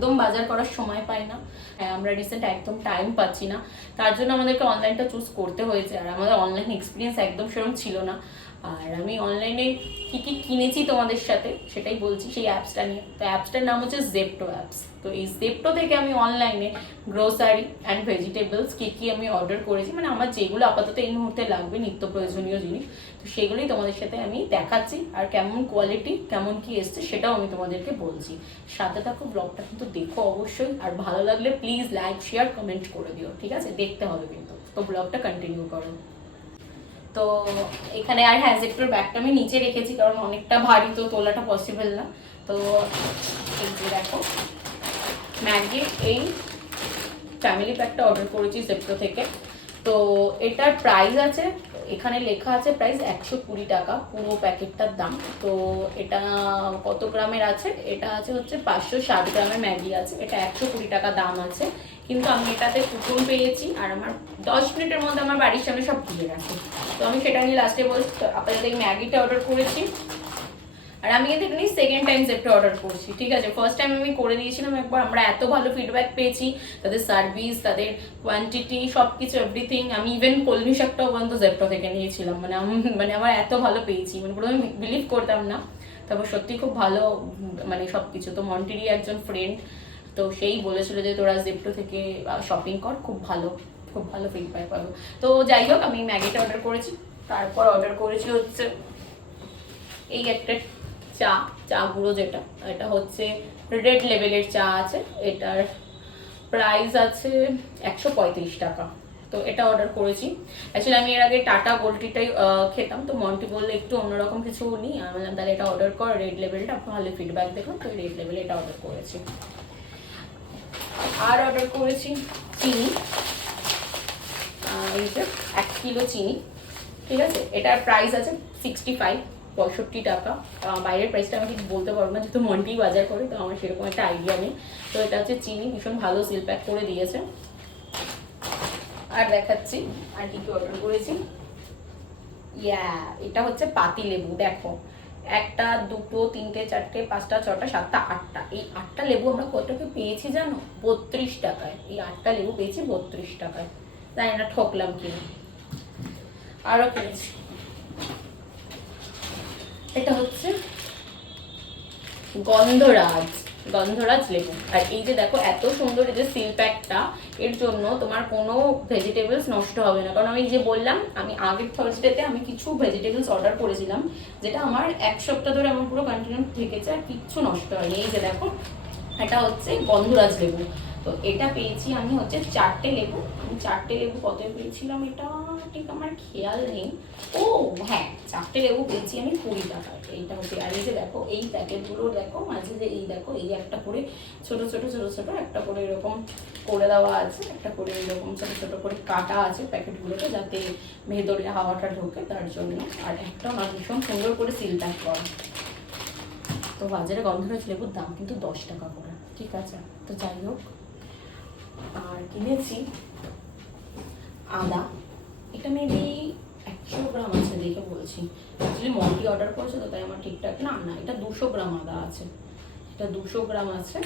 একদম বাজার করার সময় পাই না। হ্যাঁ আমরা রিসেন্ট একদম টাইম পাচ্ছি না। তার জন্য আমাদেরকে অনলাইনটা চুজ করতে হয়েছে। আর আমাদের অনলাইন এক্সপিরিয়েন্স একদম সেরকম ছিল না। আর আমি অনলাইনে কি কি কিনেছি তোমাদের সাথে সেটাই বলছি, সেই অ্যাপসটা নিয়ে। তো অ্যাপসটার নাম হচ্ছে জেপটো অ্যাপস তো এই জেপটো থেকে আমি অনলাইনে গ্রোসারি অ্যান্ড ভেজিটেবলস কী কী আমি অর্ডার করেছি মানে আমার যেগুলো আপাতত এই মুহূর্তে লাগবে, নিত্য প্রয়োজনীয় জিনিস, তো সেগুলোই তোমাদের সাথে আমি দেখাচ্ছি। আর কেমন কোয়ালিটি কেমন কি এসছে সেটাও আমি তোমাদেরকে বলছি। সাথে থাকো ব্লগটা কিন্তু দেখো অবশ্যই। আর ভালো লাগলে প্লিজ লাইক শেয়ার কমেন্ট করে দিও, ঠিক আছে? দেখতে হবে কিন্তু। তো ব্লগটা কন্টিনিউ করো। তো এখানে আর হ্যাঁ জেপ্টোর ব্যাগটা আমি নিচে রেখেছি, কারণ অনেকটা ভারী তো তোলাটা পসিবল না। তো এই যে দেখো ম্যাগির এই ফ্যামিলি প্যাকটা অর্ডার করেছি জেপ্টো থেকে। তো এটার প্রাইস আছে এখানে লেখা আছে প্রাইস একশো কুড়ি টাকা পুরো প্যাকেটটার দাম। তো এটা কত গ্রামের আছে? এটা আছে হচ্ছে পাঁচশো ষাট গ্রামের ম্যাগি আছে। এটা একশো কুড়ি টাকা দাম আছে। কিন্তু আমি এটাতে কুপন পেয়েছি আর আমার দশ মিনিটের মধ্যে আমার বাড়ির সামনে সব ঘুরে গেছে। তো আমি সেটা নিয়ে লাস্টে বলছি, তো আপনাদের এই ম্যাগিটা অর্ডার করেছি। আর আমি কিন্তু এখানে সেকেন্ড টাইম জেপটা অর্ডার করছি, ঠিক আছে? ফার্স্ট টাইম আমি করে দিয়েছিলাম একবার আমরা এত ভালো ফিডব্যাক পেয়েছি। তাদের সার্ভিস তাদের কোয়ান্টিটি সব কিছু এভরিথিং আমি ইভেন কলমি শাকটাও পর্যন্ত জেপটা থেকে নিয়েছিলাম। মানে আমি- মানে আমার এত ভালো পেয়েছি। মানে প্রথমে বিলিভ করতাম না। তারপর সত্যি খুব ভালো মানে সব কিছু তো মন্টিরি একজন ফ্রেন্ড তো সেই বলেছিল যে তোরা জেপটো থেকে শপিং কর, খুব ভালো খুব ভালো ফিডব্যাক পাবো। তো যাই হোক, আমি ম্যাগিটা অর্ডার করেছি। তারপর অর্ডার করেছি হচ্ছে এই একটা চা চা গুঁড়ো যেটা, এটা হচ্ছে রেড লেভেলের চা আছে, এটার প্রাইস আছে একশো পঁয়ত্রিশ টাকা। তো এটা অর্ডার করেছি। অ্যাকচুয়ালি আমি এর আগে টাটা গোল্ডিটাই খেতাম, তো মন্টি বললে একটু অন্যরকম কিছু নিই। আমি বললাম, তাহলে এটা অর্ডার কর, রেড লেভেলটা ভালো ফিডব্যাক দেখুন। তো রেড লেভেলে এটা অর্ডার করেছি। আর অর্ডার করেছি চিনি। এই যে এক কিলো চিনি, ঠিক আছে? এটার প্রাইস আছে সিক্সটি ফাইভ পঁয়ষট্টি টাকা। বাইরের প্রাইসটা আমি ঠিক বলতে পারব না, যেহেতু মন্টি বাজার করে, তো আমার সেরকম একটা আইডিয়া নেই। তো এটা হচ্ছে চিনি, ভীষণ ভালো সিল প্যাক করে দিয়েছে। আর দেখাচ্ছি, আর কি কি অর্ডার করেছি। ইয়া এটা হচ্ছে পাতি লেবু, দেখো। একটা, দুটো, তিনটে, চারটে, পাঁচটা, ছটা, সাতটা, আটটা। এই আটটা লেবু আমরা কতকে পেয়েছি জানো? বত্রিশ টাকায়। এই আটটা লেবু পেয়েছি বত্রিশ টাকায়। তাই না, ঠকলাম কিনা। আরও কিনেছি। এটা হচ্ছে গন্ধরাজ গন্ধরাজ লেবু। আর এই যে দেখো, এত সুন্দর এই যে সিল প্যাকটা এর জন্য তোমার কোনো ভেজিটেবলস নষ্ট হবে না। কারণ আমি যে বললাম, আমি আগের থার্সডেতে আমি কিছু ভেজিটেবলস অর্ডার করেছিলাম, যেটা আমার এক সপ্তাহ ধরে আমার পুরো কন্টিনিউ থেকেছে, আর কিচ্ছু নষ্ট হয়নি। এই যে দেখো, এটা হচ্ছে গন্ধরাজ লেবু। তো এটা পেয়েছি আমি হচ্ছে চারটে লেবু। আমি চারটে লেবু কত পেয়েছিলাম, এটা ঠিক আমার খেয়াল নেই। ও হ্যাঁ চারটে লেবু পেয়েছি আমি কুড়ি টাকায়। এইটা হচ্ছে, আর এই যে দেখো, এই প্যাকেটগুলো দেখো, মাঝে যে এই দেখো, এই একটা করে ছোট ছোট ছোট ছোট, একটা করে এরকম করে দেওয়া আছে, একটা করে এরকম ছোট ছোট করে কাটা আছে প্যাকেটগুলোতে যাতে ভেতরে হাওয়াটা ঢোকে, তার জন্য। আর একটা আমার ভীষণ সুন্দর করে সিল প্যাক করা। তো বাজারে গন্ধরাজ লেবুর দাম কিন্তু দশ টাকা করে। ঠিক আছে? তো যাই হোক। আর কিনেছি আদা। এটা মেবি একশো গ্রাম আছে দেখে বলছি। অ্যাকচুয়ালি মন্টি অর্ডার করেছে তো তাই আমার ঠিকঠাক না না, এটা দুশো গ্রাম আদা আছে। এটা দুশো গ্রাম আছে।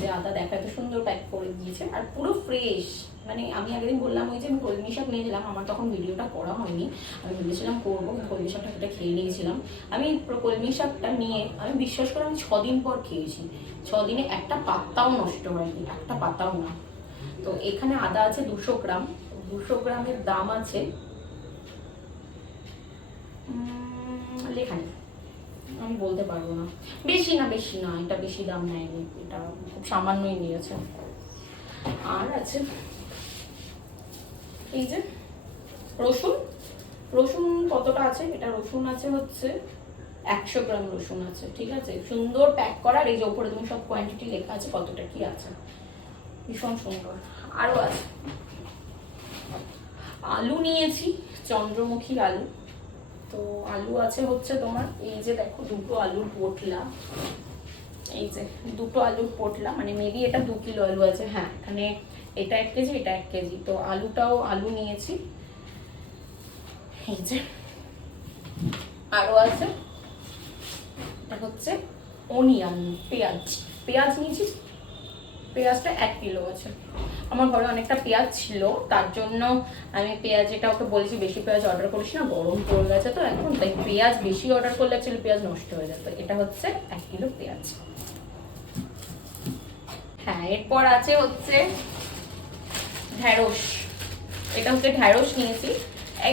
যে আদা দেখা, এত সুন্দর প্যাক করে দিয়েছে। আর পুরো ফ্রেশ মানে আমি আগের দিন বললাম, ওই যে আমি কলমি শাক নিয়েছিলাম আমার তখন ভিডিওটা করা হয়নি। আমি ভেবেছিলাম করব কলমি শাকটা কেটে খেয়ে নিয়েছিলাম। আমি কলমি শাকটা নিয়ে, আমি বিশ্বাস করে আমি ছদিন পর খেয়েছি। ছদিনে একটা পাত্তাও নষ্ট হয়নি, একটা পাতাও না। তো এখানে আদা আছে দুশো গ্রাম। দুশো গ্রামের দাম আছে লেখা নেই। আমি বলতে পারব না। বেশি না বেশি না, এটা বেশি দাম নেয়নি, এটা খুব সামান্যই নিয়েছে। আর আছে এই যে রসুন। রসুন কতটা আছে? এটা রসুন আছে হচ্ছে একশো গ্রাম রসুন আছে, ঠিক আছে? সুন্দর প্যাক করার, এই যে ওপরে তুমি সব কোয়ান্টিটি লেখা আছে কতটা কি আছে। ভীষণ সুন্দর। আরও আছে। আলু নিয়েছি চন্দ্রমুখী আলু। তো আলু আছে হচ্ছে তোমার, এই যে দেখো দুটো আলুর পোটলা। এই যে দুটো আলুর পোটলা মানে মেবি এটা দু কিলো আলু আছে হ্যাঁ এখানে এটা এক কেজি, এটা এক কেজি। তো আলুটাও আলু নিয়েছি। এই যে আরও আছে, এটা হচ্ছে অনিয়ন, পেঁয়াজ। পেঁয়াজ নিয়েছি পেঁয়াজটা এক কিলো আছে। আমার ঘরে অনেকটা পেঁয়াজ ছিল, তার জন্য আমি পেঁয়াজ এটা ওকে বলেছি, বেশি পেঁয়াজ অর্ডার করিস না, গরম পড়ে গেছে তো এখন, তাই পেঁয়াজ বেশি অর্ডার করলে অ্যাকচুয়ালি পেঁয়াজ নষ্ট হয়ে যেত এটা হচ্ছে এক কিলো পেঁয়াজ। হ্যাঁ এরপর আছে হচ্ছে ঢ্যাঁড়স। এটা হচ্ছে ঢ্যাঁড়স নিয়েছি।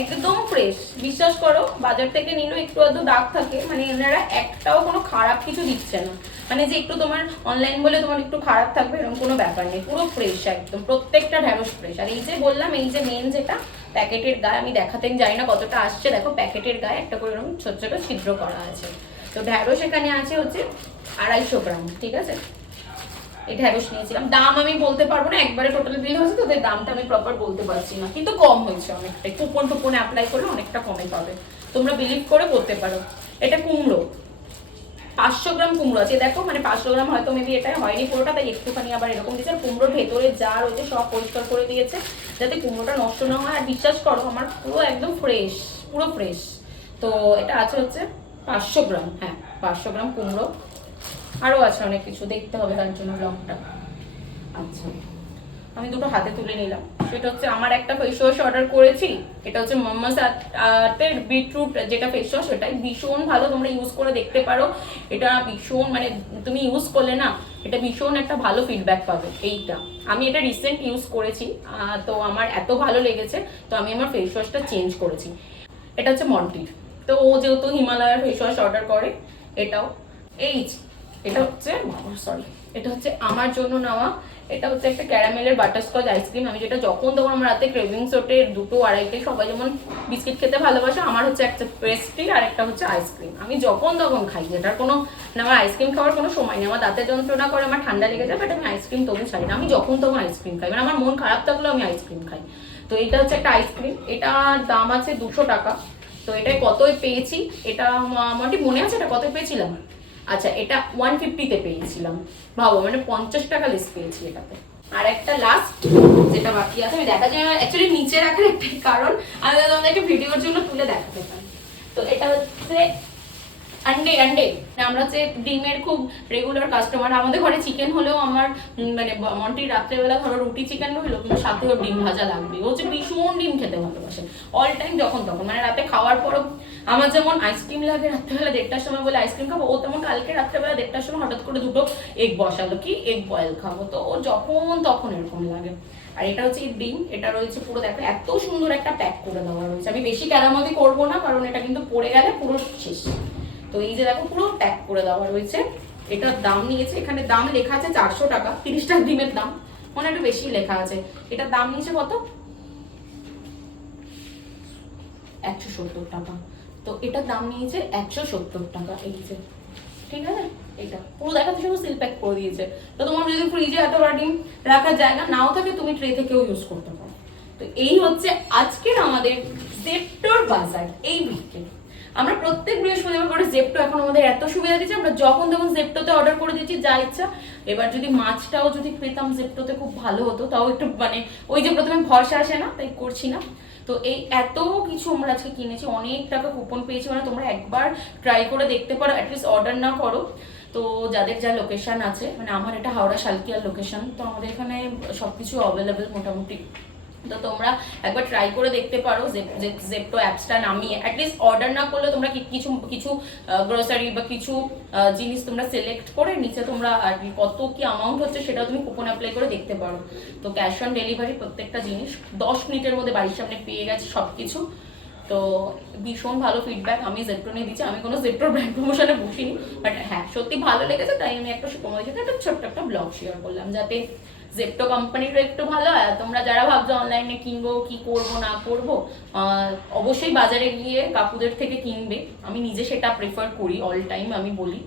একদম ফ্রেশ বিশ্বাস করো, বাজার থেকে নিলেও একটু আধটু দাগ থাকে মানে এনারা একটাও কোনো খারাপ কিছু দিচ্ছে না। মানে যে একটু তোমার অনলাইন বলে তোমার একটু খারাপ থাকবে, এরকম কোনো ব্যাপার নেই। পুরো ফ্রেশ একদম, প্রত্যেকটা ঢ্যাঁড়স ফ্রেশ আর এই যে বললাম, এই যে মেন যেটা, প্যাকেটের গায়ে আমি দেখাতেন জানি না কতটা আসছে। দেখো, প্যাকেটের গায়ে একটা করে এরকম ছোট ছোট ছিদ্র করা আছে। তো ঢ্যাঁড়স এখানে আছে হচ্ছে আড়াইশো গ্রাম, ঠিক আছে? এই ঢ্যাঁড়স নিয়েছিলাম। দাম আমি বলতে পারব না, একবারে টোটাল বিল হয়েছে তোদের দামটা আমি প্রপার বলতে পারছি না। কিন্তু কম হয়েছে অনেকটাই কুপন টুপন অ্যাপ্লাই করলে অনেকটা কমে পাবে। তোমরা বিলিভ করে করতে পারো। এটা কুমড়ো। পাঁচশো গ্রাম কুমড়ো আছে। দেখো মানে পাঁচশো গ্রাম হয়তো মেবি এটা হয়নি পুরোটা, তাই একটুখানি আবার এরকম দিয়েছে। আর কুমড়োর ভেতরে যা রয়েছে সব পরিষ্কার করে দিয়েছে, যাতে কুমড়োটা নষ্ট না হয়। আর বিশ্বাস করো, আমার পুরো একদম ফ্রেশ পুরো ফ্রেশ তো এটা আছে হচ্ছে পাঁচশো গ্রাম হ্যাঁ পাঁচশো গ্রাম কুমড়ো। আরও আছে অনেক কিছু, দেখতে হবে তার জন্য আচ্ছা আমি দুটো হাতে তুলে নিলাম। সেটা হচ্ছে আমার একটা ফেস ওয়াশ অর্ডার করেছি। এটা হচ্ছে মাম্মাস আর্টের বিটরুট যেটা ফেস ওয়াশ ওটাই ভীষণ ভালো, তোমরা ইউজ করে দেখতে পারো। এটা ভীষণ মানে তুমি ইউজ করলে না, এটা ভীষণ একটা ভালো ফিডব্যাক পাবে, এইটা। আমি এটা রিসেন্ট ইউজ করেছি তো আমার এত ভালো লেগেছে, তো আমি আমার ফেস ওয়াশটা চেঞ্জ করেছি। এটা হচ্ছে মন্টির তো ও যেহেতু হিমালয়ার ফেস ওয়াশ অর্ডার করে, এটাও, এই এটা হচ্ছে সরি এটা হচ্ছে আমার জন্য নেওয়া এটা হচ্ছে একটা ক্যারামেলের বাটারস্কচ আইসক্রিম আমি যেটা যখন তখন আমার রাতে ক্রেভিংস ওঠে, দুটো আড়াইটে। সবাই যেমন বিস্কিট খেতে ভালোবাসে, আমার হচ্ছে একটা পেস্ট্রি আর একটা হচ্ছে আইসক্রিম আমি যখন তখন খাই এটার কোনো না, আমার আইসক্রিম খাওয়ার কোনো সময় নেই। আমার দাঁতে যন্ত্রণা করে, আমার ঠান্ডা লেগে যায় বাট আমি আইসক্রিম তবু ছাড়ি না। আমি যখন তখন আইসক্রিম খাই। মানে আমার মন খারাপ থাকলেও আমি আইসক্রিম খাই। তো এটা হচ্ছে একটা আইসক্রিম এটা দাম আছে দুশো টাকা। তো এটাই কতই পেয়েছি, এটা মোটামুটি মনে আছে এটা কতই পেয়েছিলাম? আচ্ছা এটা ওয়ান ফিফটিতে পেয়েছিলাম। ভাবো মানে পঞ্চাশ টাকা লেস পেয়েছি এটাতে। আর একটা লাস্ট যেটা বাকি আছে, আমি দেখা যায় অ্যাকচুয়ালি নিচে রাখার একটাই কারণ, আমি তোমাদের একটা ভিডিওর জন্য তুলে দেখাতে পারি। তো এটা হচ্ছে আন্ডে আন্ডে আমরা যে ডিমের খুব রেগুলার কাস্টমার আমাদের ঘরে চিকেন হলেও আমার মানে মন্টি রাত্রেবেলা ধরো রুটি চিকেন হলো কিন্তু সাথেও ডিম ভাজা লাগবে ও হচ্ছে ভীষণ ডিম খেতে ভালোবাসে অল টাইম যখন, তখন। মানে রাতে খাওয়ার পরও আমার যেমন আইসক্রিম লাগে রাত্রেবেলা দেড়টার সময় বলে আইসক্রিম খাব, ও তেমন কালকে রাত্রেবেলা দেড়টার সময় হঠাৎ করে দুটো এগ বসালো, কি এগ বয়েল খাব। তো ও যখন, তখন এরকম লাগে। আর এটা হচ্ছে ডিম, এটা রয়েছে পুরো, দেখো, এত সুন্দর একটা প্যাক করে দেওয়া রয়েছে। আমি বেশি কেরামতি করব না, কারণ এটা কিন্তু পড়ে গেলে পুরো শেষ। তো এই যে দেখো, পুরো প্যাক করে দেওয়া রয়েছে। এটার দাম নিয়েছে, এখানে দাম লেখা আছে চারশো টাকা, তিরিশটা ডিমের দাম, মনে একটু বেশি লেখা আছে। এটার দাম নিয়েছে কত? একশো সত্তর টাকা। তো এটার দাম নিয়েছে একশো সত্তর টাকা, এই যে। ঠিক আছে? এটা পুরো দেখাতে শুধু সিল প্যাক করে দিয়েছে। তো তোমার যদি ফ্রিজে এত ডিম রাখার জায়গা নাও থাকে, তুমি ট্রে থেকেও ইউজ করতে পারো। তো এই হচ্ছে আজকের আমাদের জেপ্টোর বাজার এই উইকে আমরা প্রত্যেক বৃহস্পতিবার করে জেপ্টো এখন আমাদের এত সুবিধা দিচ্ছে, আমরা যখন তখন জেপ্টোতে অর্ডার করে দিচ্ছি যা ইচ্ছা। এবার যদি মাছটাও যদি পেতাম জেপ্টোতে খুব ভালো হতো, তাও একটু মানে ওই যে প্রথমে ভরসা আসে না, তাই করছি না। তো এই এত কিছু আমরা আজকে কিনেছি, অনেক টাকা কুপন পেয়েছি মানে তোমরা একবার ট্রাই করে দেখতে পারো অ্যাটলিস্ট অর্ডার না করো। তো যাদের যা লোকেশন আছে মানে আমার এটা হাওড়া শালকিয়ার লোকেশন তো আমাদের এখানে সব কিছু অ্যাভেলেবেল মোটামুটি। তো তোমরা একবার ট্রাই করে দেখতে পারো জেপটো অ্যাপসটা নামিয়ে অ্যাটলিস্ট অর্ডার না করলে তোমরা কিছু কিছু গ্রোসারি বা কিছু জিনিস তোমরা সিলেক্ট করে নিচে তোমরা কত কি অ্যামাউন্ট হচ্ছে সেটা তুমি কুপন অ্যাপ্লাই করে দেখতে পারো। তো ক্যাশ অন ডেলিভারি প্রত্যেকটা জিনিস দশ মিনিটের মধ্যে বাড়ির সামনে পেয়ে গেছে সব কিছু তো ভীষণ ভালো ফিডব্যাক আমি জেপ্টো নিয়ে দিচ্ছি। আমি কোনো জেপ্টোর ব্র্যান্ড প্রমোশনে বসিনি। বাট হ্যাঁ সত্যি ভালো লেগেছে, তাই আমি একটা তোমাদের সাথে একটা ছোট্ট একটা ব্লগ শেয়ার করলাম। যাতে জেপ্টো কোম্পানিরও একটু ভালো হয়। তোমরা যারা ভাবছ অনলাইনে কিনবো, কি করব, না করব অবশ্যই বাজারে গিয়ে কাকুদের থেকে কিনবে। আমি নিজে সেটা প্রেফার করি অল টাইম আমি বলি।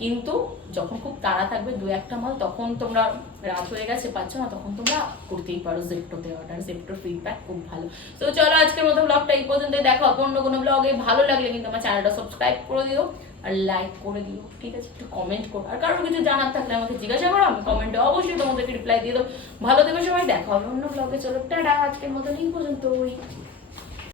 কিন্তু যখন খুব তাড়া থাকবে দু একটা মাল, তখন তোমরা রাত হয়ে গেছে, পাচ্ছ না, তখন তোমরা করতেই পারো জেপ্টোতে অর্ডার জেপ্টোর ফিডব্যাক খুব ভালো। তো চলো আজকের মতো ব্লগটা এই পর্যন্ত দেখা অন্য কোনো ব্লগে ভালো লাগলে কিন্তু আমার চ্যানেলটা সাবস্ক্রাইব করে দিও আর লাইক করে দিও, ঠিক আছে? একটু কমেন্ট করো। আর কারোর কিছু জানার থাকলে আমাকে জিজ্ঞাসা করো, আমি কমেন্টে অবশ্যই তোমাদেরকে রিপ্লাই দিয়ে দেবো। ভালো থেকো সবাই, দেখা অন্য ব্লগে চলো, টাটা, আজকের মতো এই পর্যন্তই।